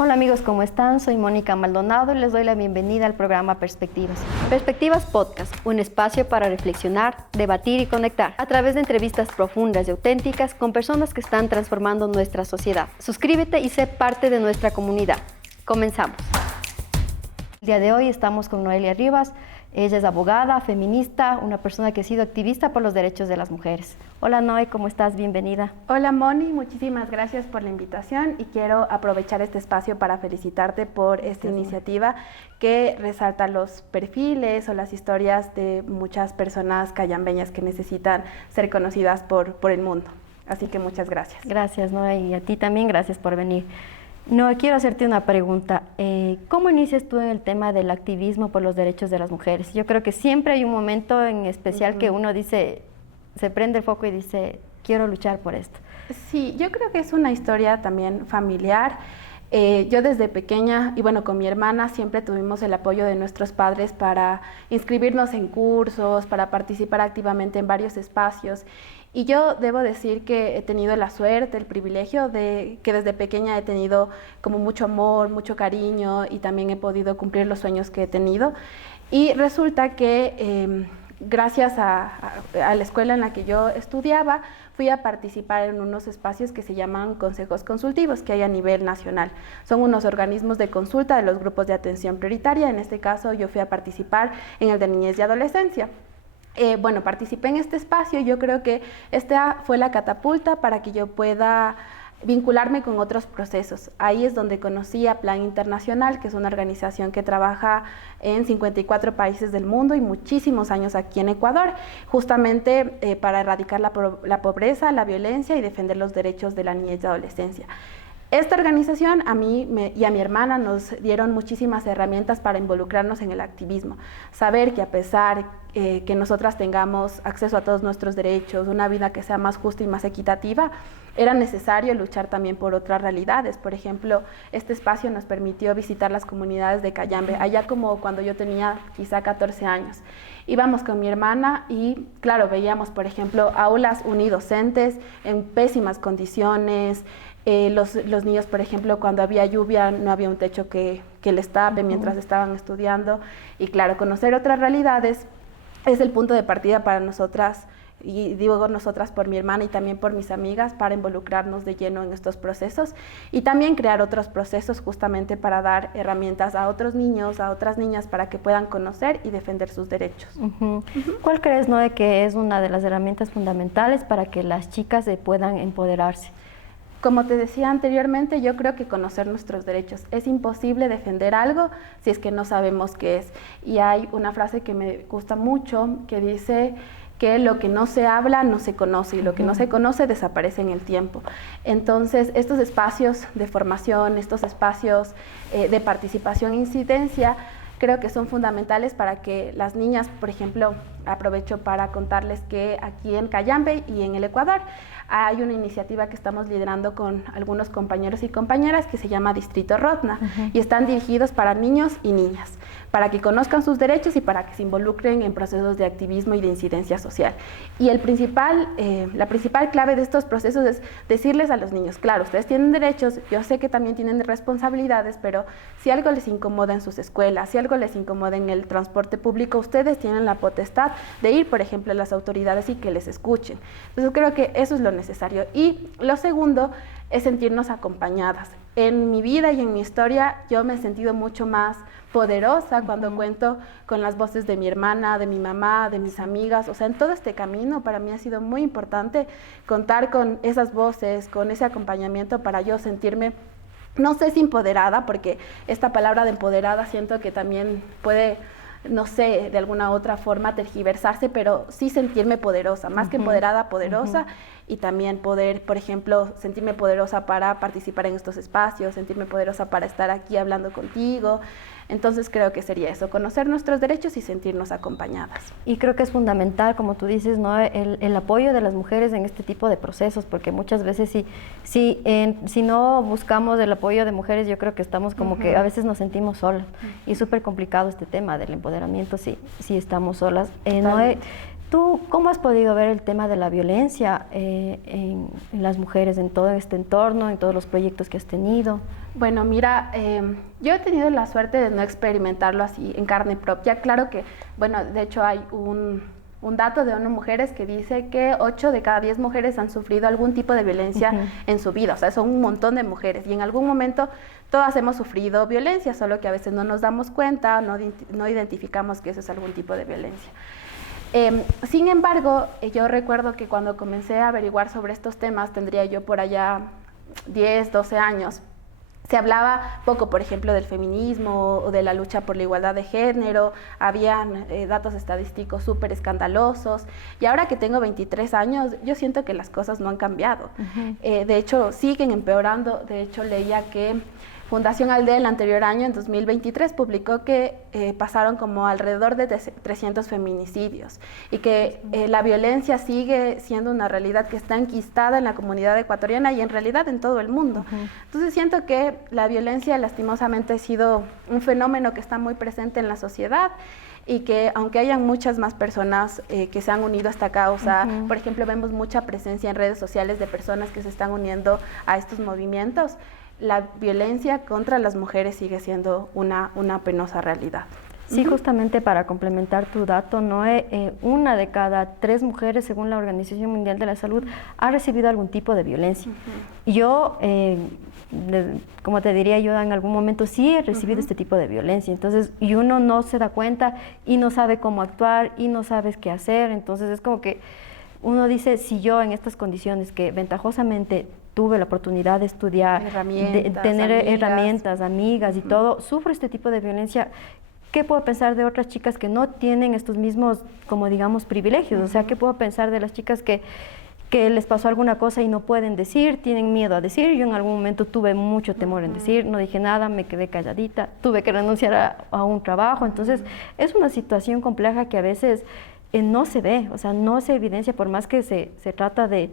Hola amigos, ¿cómo están? Soy Mónica Maldonado y les doy la bienvenida al programa Perspectivas. Perspectivas Podcast, un espacio para reflexionar, debatir y conectar a través de entrevistas profundas y auténticas con personas que están transformando nuestra sociedad. Suscríbete y sé parte de nuestra comunidad. Comenzamos. El día de hoy estamos con Noelia Rivas. Ella es abogada, feminista, una persona que ha sido activista por los derechos de las mujeres. Hola Noé, ¿cómo estás? Bienvenida. Hola Moni, muchísimas gracias por la invitación y quiero aprovechar este espacio para felicitarte por esta iniciativa que resalta los perfiles o las historias de muchas personas cayambeñas que necesitan ser conocidas por el mundo. Así que muchas gracias. Gracias Noé y a ti también gracias por venir. No, quiero hacerte una pregunta. ¿Cómo inicias tú en el tema del activismo por los derechos de las mujeres? Yo creo que siempre hay un momento en especial que uno dice, se prende el foco y dice, quiero luchar por esto. Sí, yo creo que es una historia también familiar. Yo desde pequeña, y bueno, con mi hermana siempre tuvimos el apoyo de nuestros padres para inscribirnos en cursos, para participar activamente en varios espacios. Y yo debo decir que he tenido la suerte, el privilegio de que desde pequeña he tenido como mucho amor, mucho cariño y también he podido cumplir los sueños que he tenido. Y resulta que gracias a la escuela en la que yo estudiaba, fui a participar en unos espacios que se llaman consejos consultivos, que hay a nivel nacional. Son unos organismos de consulta de los grupos de atención prioritaria. En este caso, yo fui a participar en el de niñez y adolescencia. Bueno, participé en este espacio y yo creo que esta fue la catapulta para que yo pueda vincularme con otros procesos. Ahí es donde conocí a Plan Internacional, que es una organización que trabaja en 54 países del mundo y muchísimos años aquí en Ecuador, justamente para erradicar la pobreza, la violencia y defender los derechos de la niñez y adolescencia. Esta organización a mí y a mi hermana nos dieron muchísimas herramientas para involucrarnos en el activismo. Saber que a pesar que nosotras tengamos acceso a todos nuestros derechos, una vida que sea más justa y más equitativa, era necesario luchar también por otras realidades. Por ejemplo, este espacio nos permitió visitar las comunidades de Cayambe, allá como cuando yo tenía quizá 14 años. Íbamos con mi hermana y, claro, veíamos, por ejemplo, aulas unidocentes en pésimas condiciones. Los niños, por ejemplo, cuando había lluvia no había un techo que les tape mientras estaban estudiando. Y claro, conocer otras realidades es el punto de partida para nosotras, y digo nosotras por mi hermana y también por mis amigas, para involucrarnos de lleno en estos procesos y también crear otros procesos justamente para dar herramientas a otros niños, a otras niñas, para que puedan conocer y defender sus derechos. ¿Cuál crees, Noé, que es una de las herramientas fundamentales para que las chicas puedan empoderarse? Como te decía anteriormente, yo creo que conocer nuestros derechos. Es imposible defender algo si es que no sabemos qué es. Y hay una frase que me gusta mucho que dice que lo que no se habla no se conoce y lo que no se conoce desaparece en el tiempo. Entonces, estos espacios de formación, estos espacios de participación e incidencia, creo que son fundamentales para que las niñas, por ejemplo, aprovecho para contarles que aquí en Cayambe y en el Ecuador hay una iniciativa que estamos liderando con algunos compañeros y compañeras que se llama Distrito Rotna y están dirigidos para niños y niñas, para que conozcan sus derechos y para que se involucren en procesos de activismo y de incidencia social. Y la principal clave de estos procesos es decirles a los niños, claro, ustedes tienen derechos, yo sé que también tienen responsabilidades, pero si algo les incomoda en sus escuelas, si algo les incomoda en el transporte público, ustedes tienen la potestad de ir, por ejemplo, a las autoridades y que les escuchen. Entonces creo que eso es lo necesario. Y lo segundo es sentirnos acompañadas. En mi vida y en mi historia yo me he sentido mucho más poderosa cuando cuento con las voces de mi hermana, de mi mamá, de mis amigas. O sea, en todo este camino para mí ha sido muy importante contar con esas voces, con ese acompañamiento para yo sentirme, no sé si empoderada, porque esta palabra de empoderada siento que también puede, no sé, de alguna otra forma tergiversarse, pero sí sentirme poderosa, más que empoderada, poderosa, y también poder, por ejemplo, sentirme poderosa para participar en estos espacios, sentirme poderosa para estar aquí hablando contigo. Entonces creo que sería eso, conocer nuestros derechos y sentirnos acompañadas. Y creo que es fundamental, como tú dices, ¿no? el apoyo de las mujeres en este tipo de procesos, porque muchas veces si no buscamos el apoyo de mujeres, yo creo que estamos como que a veces nos sentimos solas. Y es súper complicado este tema del empoderamiento si estamos solas. Noé, ¿Tú cómo has podido ver el tema de la violencia en las mujeres, en todo este entorno, en todos los proyectos que has tenido? Bueno, mira, yo he tenido la suerte de no experimentarlo así en carne propia. Claro que, bueno, de hecho hay un dato de ONU Mujeres que dice que 8 de cada 10 mujeres han sufrido algún tipo de violencia en su vida. O sea, son un montón de mujeres y en algún momento todas hemos sufrido violencia, solo que a veces no nos damos cuenta, no identificamos que eso es algún tipo de violencia. Sin embargo, yo recuerdo que cuando comencé a averiguar sobre estos temas, tendría yo por allá 10, 12 años, se hablaba poco, por ejemplo, del feminismo o de la lucha por la igualdad de género, habían datos estadísticos súper escandalosos, y ahora que tengo 23 años, yo siento que las cosas no han cambiado. De hecho, siguen empeorando. De hecho, leía que Fundación Aldea el anterior año, en 2023, publicó que pasaron como alrededor de 300 feminicidios y que la violencia sigue siendo una realidad que está enquistada en la comunidad ecuatoriana y en realidad en todo el mundo. Entonces siento que la violencia lastimosamente ha sido un fenómeno que está muy presente en la sociedad y que aunque hayan muchas más personas que se han unido a esta causa, por ejemplo, vemos mucha presencia en redes sociales de personas que se están uniendo a estos movimientos, la violencia contra las mujeres sigue siendo una penosa realidad. Sí, justamente para complementar tu dato, Noé, 1 de cada 3 mujeres, según la Organización Mundial de la Salud, ha recibido algún tipo de violencia. Yo, como te diría yo, en algún momento sí he recibido este tipo de violencia, entonces, y uno no se da cuenta y no sabe cómo actuar y no sabes qué hacer, entonces es como que uno dice, si yo en estas condiciones que ventajosamente tuve la oportunidad de estudiar, de tener herramientas, amigas y todo, sufro este tipo de violencia, ¿qué puedo pensar de otras chicas que no tienen estos mismos, como digamos, privilegios? O sea, ¿qué puedo pensar de las chicas que les pasó alguna cosa y no pueden decir, tienen miedo a decir? Yo en algún momento tuve mucho temor en decir, no dije nada, me quedé calladita, tuve que renunciar a un trabajo, entonces es una situación compleja que a veces no se ve, o sea, no se evidencia, por más que se trata de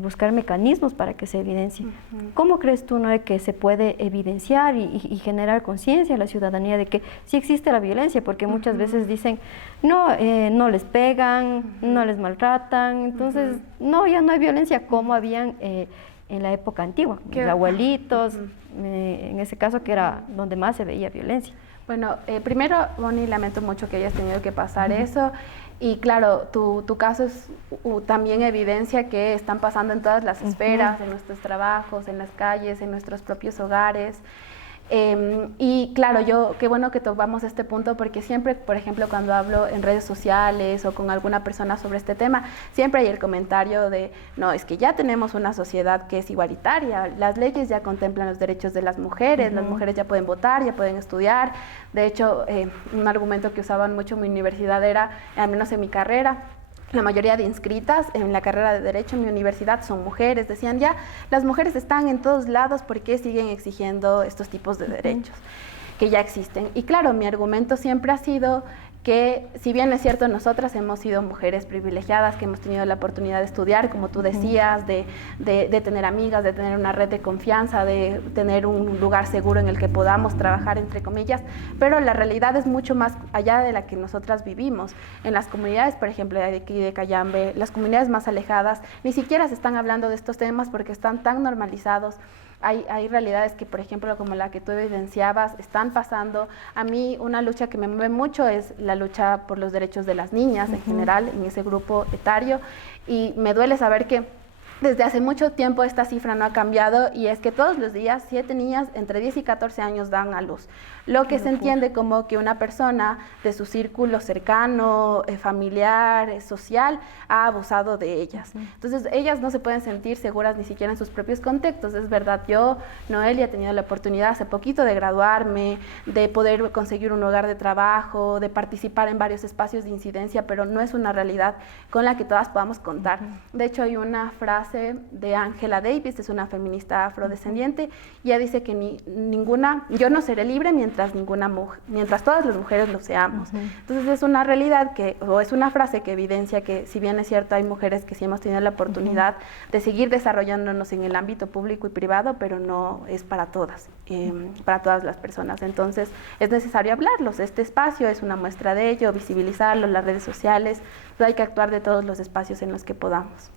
buscar mecanismos para que se evidencie. ¿Cómo crees tú, Noé, que se puede evidenciar y generar conciencia en la ciudadanía de que sí existe la violencia? Porque muchas veces dicen, no, no les pegan, no les maltratan, entonces, no, ya no hay violencia como habían en la época antigua, mis abuelitos, en ese caso que era donde más se veía violencia. Bueno, primero, Bonnie, lamento mucho que hayas tenido que pasar eso. Y claro, tu caso es también evidencia que están pasando en todas las esferas, en nuestros trabajos, en las calles, en nuestros propios hogares. Y claro, qué bueno que tomamos este punto porque siempre, por ejemplo, cuando hablo en redes sociales o con alguna persona sobre este tema, siempre hay el comentario de, no, es que ya tenemos una sociedad que es igualitaria, las leyes ya contemplan los derechos de las mujeres ya pueden votar, ya pueden estudiar. De hecho, un argumento que usaban mucho en mi universidad era, al menos en mi carrera, la mayoría de inscritas en la carrera de Derecho en mi universidad son mujeres. Decían, ya, las mujeres están en todos lados, ¿por qué siguen exigiendo estos tipos de derechos que ya existen? Y claro, mi argumento siempre ha sido que, si bien es cierto, nosotras hemos sido mujeres privilegiadas, que hemos tenido la oportunidad de estudiar, como tú decías, de tener amigas, de tener una red de confianza, de tener un lugar seguro en el que podamos trabajar, entre comillas, pero la realidad es mucho más allá de la que nosotras vivimos. En las comunidades, por ejemplo, de aquí de Cayambe, las comunidades más alejadas, ni siquiera se están hablando de estos temas porque están tan normalizados. Hay realidades que, por ejemplo, como la que tú evidenciabas, están pasando. A mí una lucha que me mueve mucho es la lucha por los derechos de las niñas en general, en ese grupo etario, y me duele saber que desde hace mucho tiempo esta cifra no ha cambiado y es que todos los días 7 niñas entre 10 y 14 años dan a luz. Lo que se entiende como que una persona de su círculo cercano, familiar, social, ha abusado de ellas. Entonces, ellas no se pueden sentir seguras ni siquiera en sus propios contextos. Es verdad, yo, Noelia, he tenido la oportunidad hace poquito de graduarme, de poder conseguir un lugar de trabajo, de participar en varios espacios de incidencia, pero no es una realidad con la que todas podamos contar. De hecho, hay una frase frase de Angela Davis, es una feminista afrodescendiente, y ella dice que yo no seré libre mientras todas las mujeres lo seamos. Entonces es una realidad o es una frase que evidencia que, si bien es cierto, hay mujeres que sí hemos tenido la oportunidad de seguir desarrollándonos en el ámbito público y privado, pero no es para todas las personas. Entonces es necesario hablarlos. Este espacio es una muestra de ello, visibilizarlo, las redes sociales. Hay que actuar de todos los espacios en los que podamos.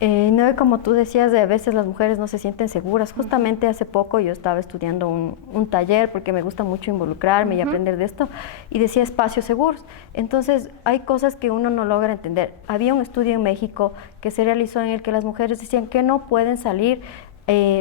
No, como tú decías, a veces las mujeres no se sienten seguras. Justamente hace poco yo estaba estudiando un taller porque me gusta mucho involucrarme y aprender de esto, y decía espacios seguros. Entonces hay cosas que uno no logra entender. Había un estudio en México que se realizó en el que las mujeres decían que no pueden salir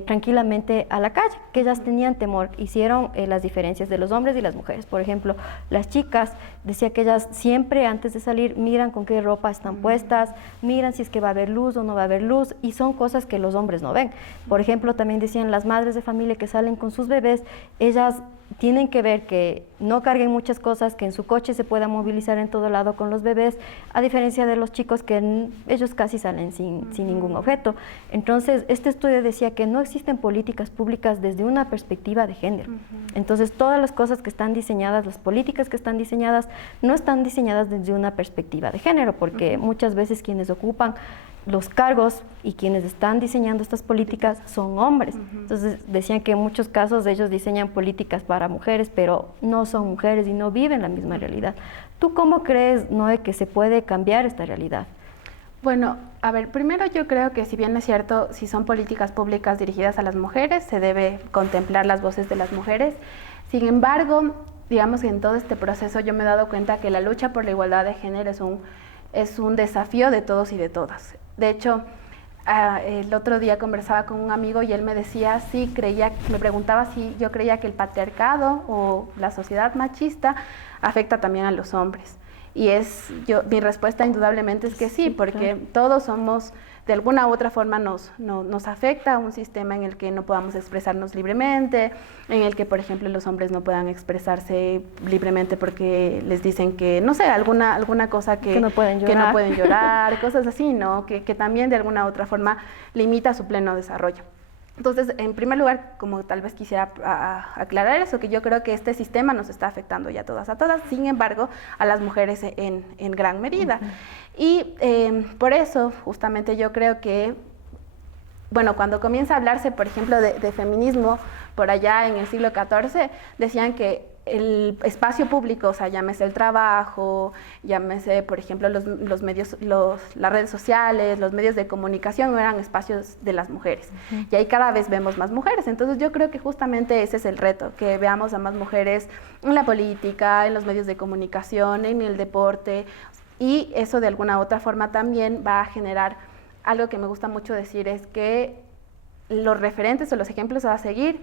tranquilamente a la calle, que ellas tenían temor. Hicieron las diferencias de los hombres y las mujeres. Por ejemplo, las chicas, decía que ellas siempre antes de salir miran con qué ropa están puestas, miran si es que va a haber luz o no va a haber luz, y son cosas que los hombres no ven. Por ejemplo, también decían las madres de familia que salen con sus bebés, ellas tienen que ver que no carguen muchas cosas, que en su coche se pueda movilizar en todo lado con los bebés, a diferencia de los chicos que ellos casi salen sin ningún objeto. Entonces, este estudio decía que no existen políticas públicas desde una perspectiva de género. Entonces, todas las cosas que están diseñadas, las políticas que están diseñadas, no están diseñadas desde una perspectiva de género, porque muchas veces quienes ocupan los cargos y quienes están diseñando estas políticas son hombres. Entonces decían que en muchos casos ellos diseñan políticas para mujeres, pero no son mujeres y no viven la misma realidad. ¿Tú cómo crees, Noé, que se puede cambiar esta realidad? Bueno, a ver, primero yo creo que, si bien es cierto, si son políticas públicas dirigidas a las mujeres, se debe contemplar las voces de las mujeres. Sin embargo, digamos que en todo este proceso yo me he dado cuenta que la lucha por la igualdad de género es un desafío de todos y de todas. De hecho, el otro día conversaba con un amigo y él me decía me preguntaba si yo creía que el patriarcado o la sociedad machista afecta también a los hombres. Y mi respuesta indudablemente es que sí, porque todos somos, de alguna u otra forma nos afecta un sistema en el que no podamos expresarnos libremente, en el que, por ejemplo, los hombres no puedan expresarse libremente porque les dicen que, no sé, alguna cosa que no pueden llorar, cosas así, ¿no? Que también de alguna u otra forma limita su pleno desarrollo. Entonces, en primer lugar, como tal vez quisiera aclarar eso, que yo creo que este sistema nos está afectando ya a todas, sin embargo, a las mujeres en gran medida. Y por eso, justamente yo creo que, bueno, cuando comienza a hablarse, por ejemplo, de feminismo, por allá en el siglo XIV, decían que el espacio público, o sea, llámese el trabajo, llámese, por ejemplo, los medios, las redes sociales, los medios de comunicación, eran espacios de las mujeres. Y ahí cada vez vemos más mujeres. Entonces yo creo que justamente ese es el reto, que veamos a más mujeres en la política, en los medios de comunicación, en el deporte, y eso de alguna u otra forma también va a generar algo que me gusta mucho decir, es que los referentes o los ejemplos a seguir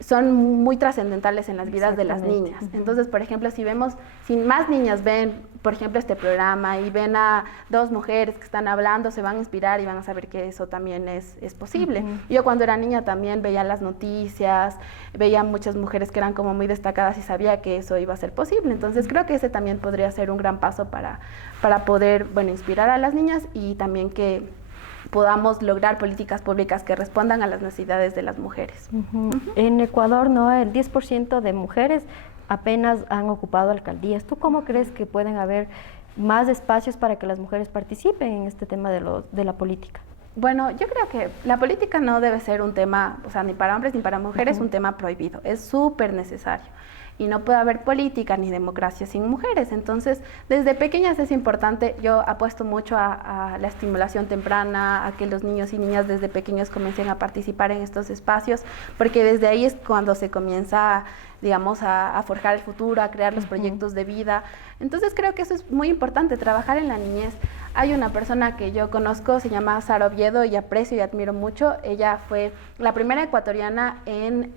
son muy trascendentales en las vidas de las niñas. Entonces, por ejemplo, si más niñas ven, por ejemplo, este programa y ven a dos mujeres que están hablando, se van a inspirar y van a saber que eso también es posible. Yo cuando era niña también veía las noticias, veía muchas mujeres que eran como muy destacadas y sabía que eso iba a ser posible. Entonces, creo que ese también podría ser un gran paso para poder, bueno, inspirar a las niñas, y también que podamos lograr políticas públicas que respondan a las necesidades de las mujeres. En Ecuador, ¿no? El 10% de mujeres apenas han ocupado alcaldías. ¿Tú cómo crees que pueden haber más espacios para que las mujeres participen en este tema de la política? Bueno, yo creo que la política no debe ser un tema, o sea, ni para hombres ni para mujeres, un tema prohibido. Es súper necesario. Y no puede haber política ni democracia sin mujeres. Entonces, desde pequeñas es importante. Yo apuesto mucho a la estimulación temprana, a que los niños y niñas desde pequeños comiencen a participar en estos espacios, porque desde ahí es cuando se comienza, digamos, a forjar el futuro, a crear los proyectos de vida. Entonces, creo que eso es muy importante, trabajar en la niñez. Hay una persona que yo conozco, se llama Sara Oviedo, y aprecio y admiro mucho. Ella fue la primera ecuatoriana en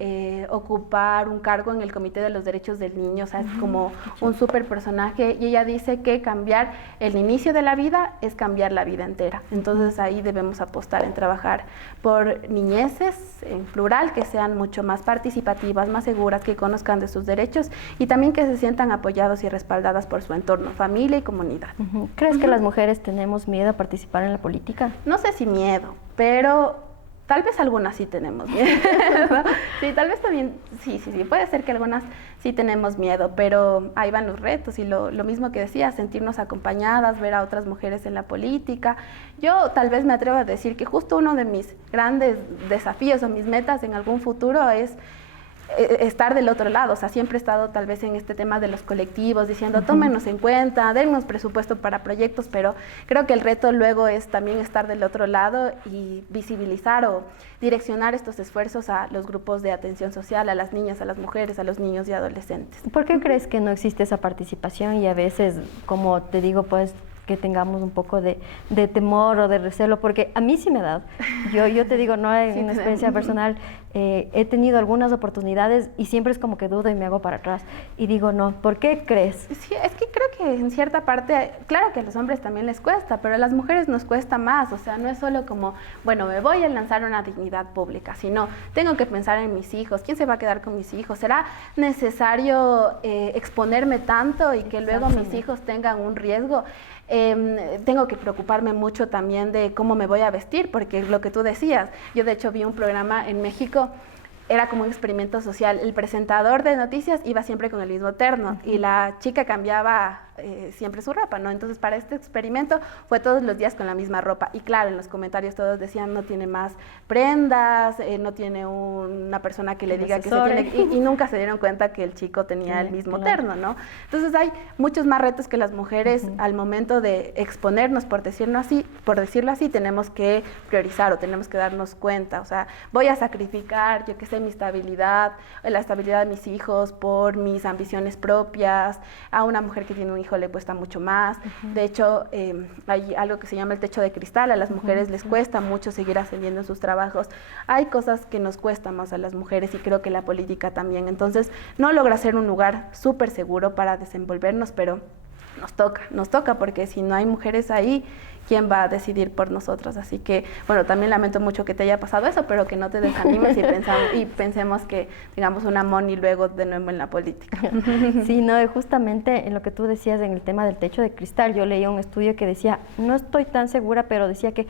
ocupar un cargo en el Comité de los Derechos del Niño, o sea, es como un súper personaje, y ella dice que cambiar el inicio de la vida es cambiar la vida entera. Entonces ahí debemos apostar en trabajar por niñeces, en plural, que sean mucho más participativas, más seguras, que conozcan de sus derechos y también que se sientan apoyados y respaldadas por su entorno, familia y comunidad. ¿Crees que las mujeres tenemos miedo a participar en la política? No sé si miedo, pero tal vez algunas sí tenemos miedo. Sí, tal vez también, sí, puede ser que algunas sí tenemos miedo, pero ahí van los retos y lo mismo que decía, sentirnos acompañadas, ver a otras mujeres en la política. Yo tal vez me atrevo a decir que justo uno de mis grandes desafíos o mis metas en algún futuro es estar del otro lado. O sea, siempre he estado tal vez en este tema de los colectivos diciendo tómenos en cuenta, dennos presupuesto para proyectos, pero creo que el reto luego es también estar del otro lado y visibilizar o direccionar estos esfuerzos a los grupos de atención social, a las niñas, a las mujeres, a los niños y adolescentes. ¿Por qué crees que no existe esa participación y a veces, como te digo, pues que tengamos un poco de temor o de recelo? Porque a mí sí me ha dado. Yo te digo, no en una experiencia personal, he tenido algunas oportunidades y siempre es como que dudo y me hago para atrás. Y digo, no, ¿por qué crees? Sí, es que creo que en cierta parte, claro que a los hombres también les cuesta, pero a las mujeres nos cuesta más. O sea, no es solo como, bueno, me voy a lanzar una dignidad pública, sino tengo que pensar en mis hijos. ¿Quién se va a quedar con mis hijos? ¿Será necesario exponerme tanto y que luego mis hijos tengan un riesgo? Tengo que preocuparme mucho también de cómo me voy a vestir, porque lo que tú decías, yo de hecho vi un programa en México, era como un experimento social. El presentador de noticias iba siempre con el mismo terno y la chica cambiaba siempre su ropa, ¿no? Entonces, para este experimento fue todos los días con la misma ropa. Y claro, en los comentarios todos decían, no tiene más prendas, no tiene una persona que le diga que se tiene... Y nunca se dieron cuenta que el chico tenía el mismo terno, ¿no? Entonces, hay muchos más retos que las mujeres al momento de exponernos, por decirlo así, tenemos que priorizar o tenemos que darnos cuenta. O sea, voy a sacrificar, yo qué sé, mi estabilidad, la estabilidad de mis hijos por mis ambiciones propias. A una mujer que tiene un hijo le cuesta mucho más. De hecho, hay algo que se llama el techo de cristal. A las mujeres les cuesta mucho seguir ascendiendo en sus trabajos. Hay cosas que nos cuesta más a las mujeres y creo que la política también. Entonces, no logra ser un lugar súper seguro para desenvolvernos, pero nos toca porque si no hay mujeres ahí, ¿quién va a decidir por nosotros? Así que, bueno, también lamento mucho que te haya pasado eso, pero que no te desanimes y pensemos que tengamos una Moni luego de nuevo en la política. Sí, no, justamente en lo que tú decías en el tema del techo de cristal, yo leía un estudio que decía, no estoy tan segura, pero decía que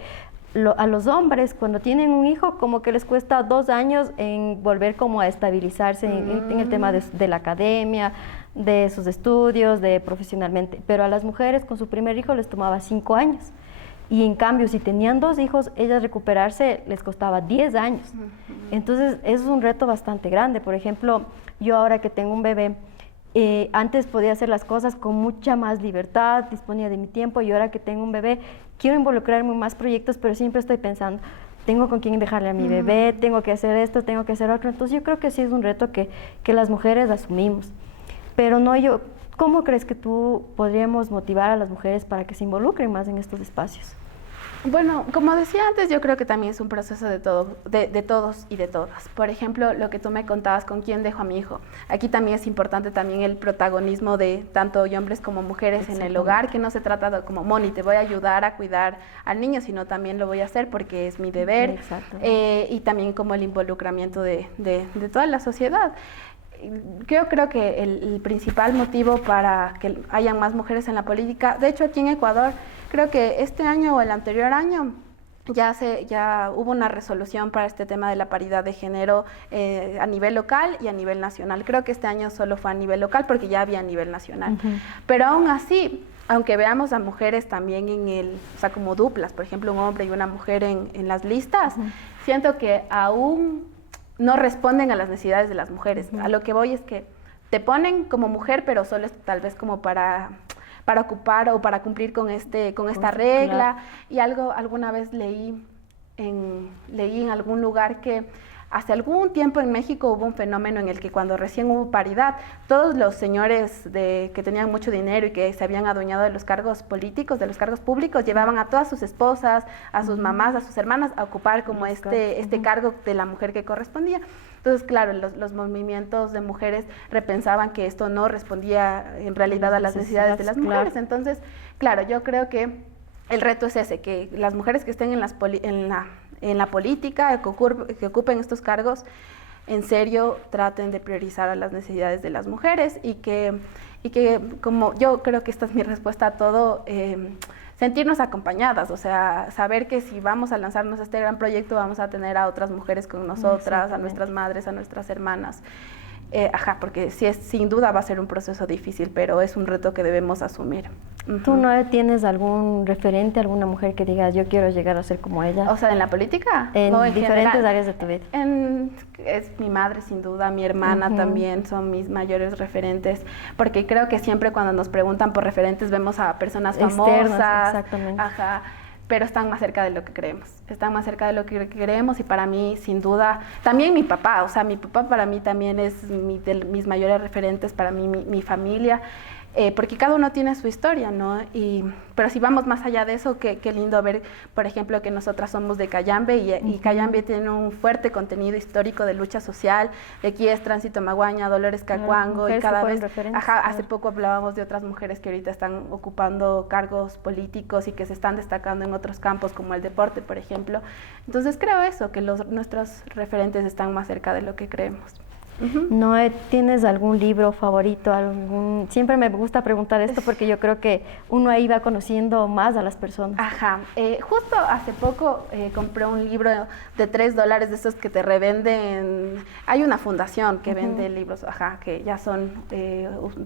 a los hombres cuando tienen un hijo como que les cuesta 2 años en volver como a estabilizarse en el tema de la academia, de sus estudios, de profesionalmente, pero a las mujeres con su primer hijo les tomaba 5 años y en cambio si tenían 2 hijos, ellas recuperarse les costaba 10 años. Entonces eso es un reto bastante grande. Por ejemplo, yo ahora que tengo un bebé, antes podía hacer las cosas con mucha más libertad, disponía de mi tiempo, y ahora que tengo un bebé quiero involucrarme en más proyectos, pero siempre estoy pensando, tengo con quién dejarle a mi bebé, tengo que hacer esto, tengo que hacer otro. Entonces yo creo que sí es un reto que las mujeres asumimos. Pero no, ¿cómo crees que tú podríamos motivar a las mujeres para que se involucren más en estos espacios? Bueno, como decía antes, yo creo que también es un proceso de todos y de todas. Por ejemplo, lo que tú me contabas, ¿con quién dejo a mi hijo? Aquí también es importante también el protagonismo de tanto hombres como mujeres en el hogar, que no se trata de como, Moni, te voy a ayudar a cuidar al niño, sino también lo voy a hacer porque es mi deber. Y también como el involucramiento de toda la sociedad. Yo creo que el principal motivo para que hayan más mujeres en la política, de hecho aquí en Ecuador, creo que este año o el anterior año ya hubo una resolución para este tema de la paridad de género a nivel local y a nivel nacional. Creo que este año solo fue a nivel local porque ya había a nivel nacional. Pero aún así, aunque veamos a mujeres también o sea, como duplas, por ejemplo, un hombre y una mujer en las listas, siento que aún no responden a las necesidades de las mujeres. A lo que voy es que te ponen como mujer, pero solo es tal vez como para ocupar o para cumplir con esta regla. Y alguna vez leí en algún lugar que hace algún tiempo en México hubo un fenómeno en el que cuando recién hubo paridad, todos los señores que tenían mucho dinero y que se habían adueñado de los cargos políticos, de los cargos públicos, llevaban a todas sus esposas, a sus mamás, a sus hermanas a ocupar como este cargo de la mujer que correspondía. Entonces, claro, los movimientos de mujeres repensaban que esto no respondía en realidad a las necesidades de las mujeres. Entonces, claro, yo creo que el reto es ese, que las mujeres que estén en la política, que ocupen estos cargos, en serio traten de priorizar a las necesidades de las mujeres y que como yo creo que esta es mi respuesta a todo, sentirnos acompañadas, o sea, saber que si vamos a lanzarnos a este gran proyecto vamos a tener a otras mujeres con nosotras, a nuestras madres, a nuestras hermanas. Porque sí sin duda va a ser un proceso difícil, pero es un reto que debemos asumir. ¿Tú no tienes algún referente, alguna mujer que digas, yo quiero llegar a ser como ella? O sea, ¿en la política? En diferentes general, áreas de tu vida. Es mi madre, sin duda, mi hermana también son mis mayores referentes, porque creo que siempre cuando nos preguntan por referentes vemos a personas famosas. Exactamente. Pero están más cerca de lo que creemos, y para mí, sin duda, también mi papá, o sea, mi papá para mí también es de mis mayores referentes, para mí, mi familia, porque cada uno tiene su historia, ¿no? Pero si vamos más allá de eso, qué lindo ver, por ejemplo, que nosotras somos de Cayambe y Cayambe tiene un fuerte contenido histórico de lucha social. De aquí es Tránsito Maguaña, Dolores Cacuango, y cada vez, hace poco hablábamos de otras mujeres que ahorita están ocupando cargos políticos y que se están destacando en otros campos como el deporte, por ejemplo. Entonces creo eso, que nuestros referentes están más cerca de lo que creemos. Noé, ¿tienes algún libro favorito? Siempre me gusta preguntar esto porque yo creo que uno ahí va conociendo más a las personas. Justo hace poco compré un libro de $3 de esos que te revenden. Hay una fundación que vende libros, que ya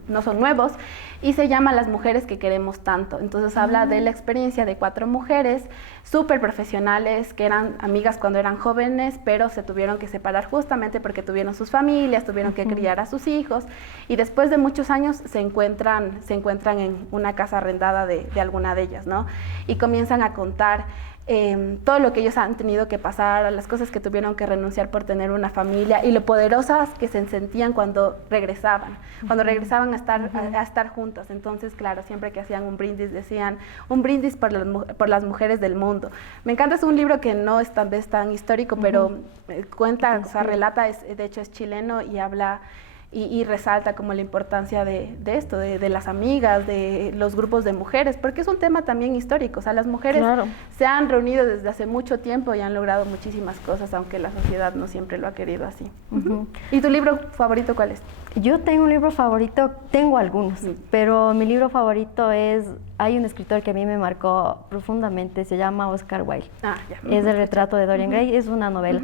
no son nuevos, y se llama Las mujeres que queremos tanto. Entonces habla de la experiencia de 4 mujeres súper profesionales que eran amigas cuando eran jóvenes, pero se tuvieron que separar justamente porque tuvieron sus familias, tuvieron que criar a sus hijos, y después de muchos años se encuentran en una casa arrendada de alguna de ellas, ¿no? Y comienzan a contar todo lo que ellos han tenido que pasar, las cosas que tuvieron que renunciar por tener una familia, y lo poderosas que se sentían cuando regresaban a estar juntas. Entonces, claro, siempre que hacían un brindis decían, un brindis por las mujeres del mundo. Me encanta, es un libro que no es tal vez tan histórico, pero cuenta, relata, de hecho es chileno y habla y resalta como la importancia de esto, de las amigas, de los grupos de mujeres, porque es un tema también histórico. O sea, las mujeres se han reunido desde hace mucho tiempo y han logrado muchísimas cosas, aunque la sociedad no siempre lo ha querido así. ¿Y tu libro favorito cuál es? Yo tengo un libro favorito, tengo algunos, pero mi libro favorito hay un escritor que a mí me marcó profundamente, se llama Oscar Wilde. Es El retrato de Dorian Gray, es una novela.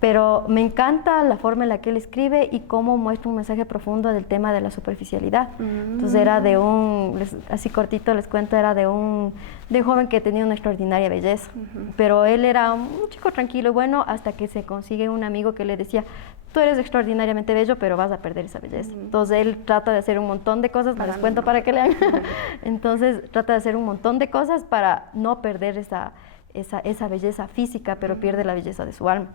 Pero me encanta la forma en la que él escribe y cómo muestra un mensaje profundo del tema de la superficialidad. Entonces era así cortito les cuento, era de un joven que tenía una extraordinaria belleza, pero él era un chico tranquilo y bueno, hasta que se consigue un amigo que le decía, tú eres extraordinariamente bello, pero vas a perder esa belleza. Entonces él trata de hacer un montón de cosas, les cuento para que lean. Entonces trata de hacer un montón de cosas para no perder esa belleza física, pero pierde la belleza de su alma.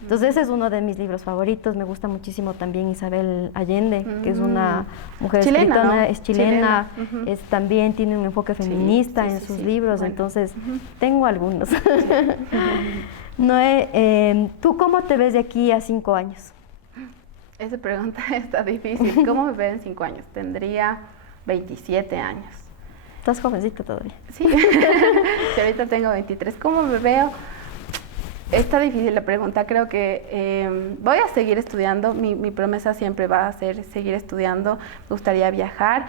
Entonces ese es uno de mis libros favoritos. Me gusta muchísimo también Isabel Allende, que es una mujer escritora, ¿no? Es chilena, también tiene un enfoque feminista en sus libros, bueno. Entonces tengo algunos. Noé, ¿tú cómo te ves de aquí a 5 años? Esa pregunta está difícil. ¿Cómo me veo en 5 años? Tendría 27 años. ¿Estás jovencita todavía? Sí, sí, ahorita tengo 23. ¿Cómo me veo? Está difícil la pregunta. Creo que voy a seguir estudiando. Mi promesa siempre va a ser seguir estudiando. Me gustaría viajar.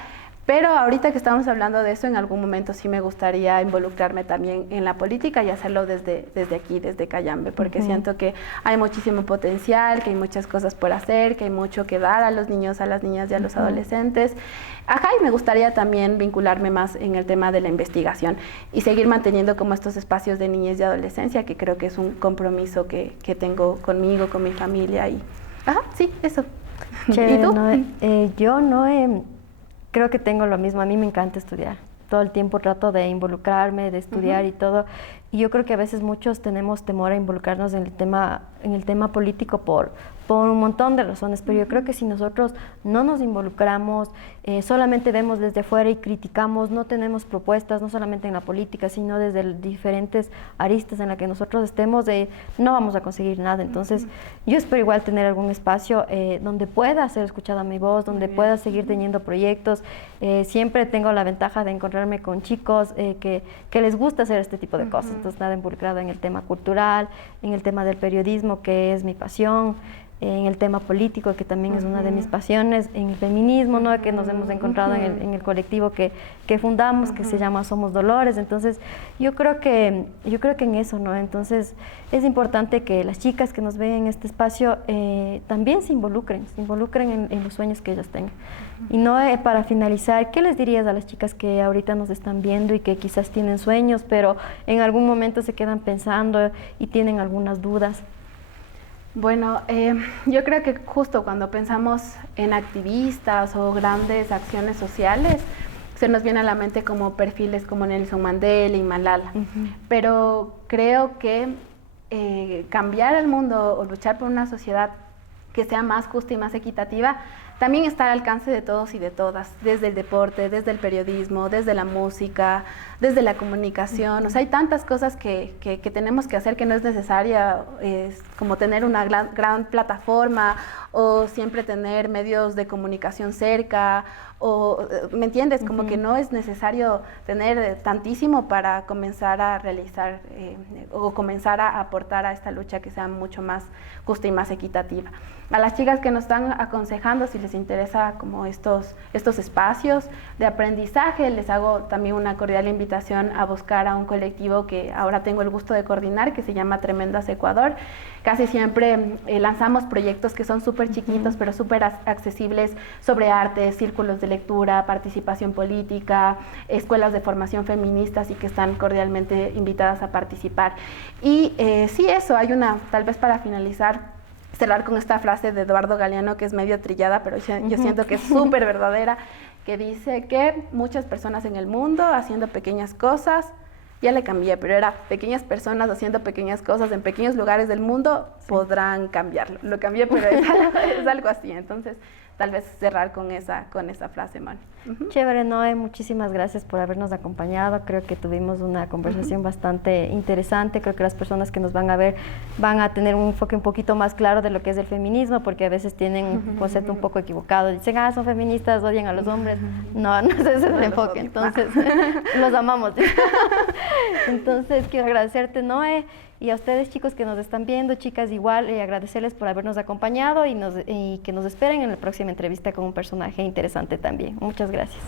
Pero ahorita que estamos hablando de eso, en algún momento sí me gustaría involucrarme también en la política y hacerlo desde aquí, desde Cayambe, porque siento que hay muchísimo potencial, que hay muchas cosas por hacer, que hay mucho que dar a los niños, a las niñas y a los adolescentes. Y me gustaría también vincularme más en el tema de la investigación y seguir manteniendo como estos espacios de niñez y adolescencia, que creo que es un compromiso que tengo conmigo, con mi familia. Sí, eso. Chévere, ¿Y tú? Yo creo que tengo lo mismo. A mí me encanta estudiar. Todo el tiempo trato de involucrarme, de estudiar y todo. Y yo creo que a veces muchos tenemos temor a involucrarnos en el tema político por un montón de razones, pero yo creo que si nosotros no nos involucramos, solamente vemos desde fuera y criticamos, no tenemos propuestas, no solamente en la política, sino desde diferentes aristas en las que nosotros estemos, no vamos a conseguir nada. Entonces, yo espero igual tener algún espacio donde pueda ser escuchada mi voz, donde pueda seguir teniendo proyectos. Siempre tengo la ventaja de encontrarme con chicos que les gusta hacer este tipo de cosas. Entonces, nada involucrada en el tema cultural, en el tema del periodismo, que es mi pasión. en el tema político, que también es una de mis pasiones, en el feminismo, ¿no? Que nos hemos encontrado en el colectivo que fundamos, que se llama Somos Dolores. Entonces, yo creo que en eso, ¿no? Entonces, es importante que las chicas que nos ven en este espacio también se involucren en los sueños que ellas tengan. Y no, para finalizar, ¿qué les dirías a las chicas que ahorita nos están viendo y que quizás tienen sueños, pero en algún momento se quedan pensando y tienen algunas dudas? Bueno, yo creo que justo cuando pensamos en activistas o grandes acciones sociales, se nos viene a la mente como perfiles como Nelson Mandela y Malala. Pero creo que cambiar el mundo o luchar por una sociedad que sea más justa y más equitativa también está al alcance de todos y de todas, desde el deporte, desde el periodismo, desde la música, desde la comunicación. O sea, hay tantas cosas que tenemos que hacer que no es necesaria como tener una gran plataforma o siempre tener medios de comunicación cerca, o, ¿me entiendes? Como que no es necesario tener tantísimo para comenzar a realizar o comenzar a aportar a esta lucha que sea mucho más justa y más equitativa. A las chicas que nos están aconsejando, si les interesa como estos espacios de aprendizaje, les hago también una cordial invitación a buscar a un colectivo que ahora tengo el gusto de coordinar, que se llama Tremendas Ecuador. Casi siempre lanzamos proyectos que son súper chiquitos, pero súper accesibles, sobre arte, círculos de lectura, participación política, escuelas de formación feministas, y que están cordialmente invitadas a participar. Y sí, eso, hay una, tal vez para finalizar, cerrar con esta frase de Eduardo Galeano, que es medio trillada, pero yo siento que es súper verdadera, que dice que muchas personas en el mundo haciendo pequeñas cosas, ya le cambié, pero era pequeñas personas haciendo pequeñas cosas en pequeños lugares del mundo, podrán cambiarlo. Lo cambié, pero es algo así. Entonces, tal vez cerrar con esa frase, Manu. Chévere, Noé, muchísimas gracias por habernos acompañado. Creo que tuvimos una conversación bastante interesante. Creo que las personas que nos van a ver van a tener un enfoque un poquito más claro de lo que es el feminismo, porque a veces tienen un concepto un poco equivocado. Dicen, son feministas, odian a los hombres. No, no ese es el enfoque. Entonces, los amamos. Entonces, quiero agradecerte, Noé. Y a ustedes, chicos, que nos están viendo, chicas, igual, agradecerles por habernos acompañado y que nos esperen en la próxima entrevista con un personaje interesante también. Muchas gracias.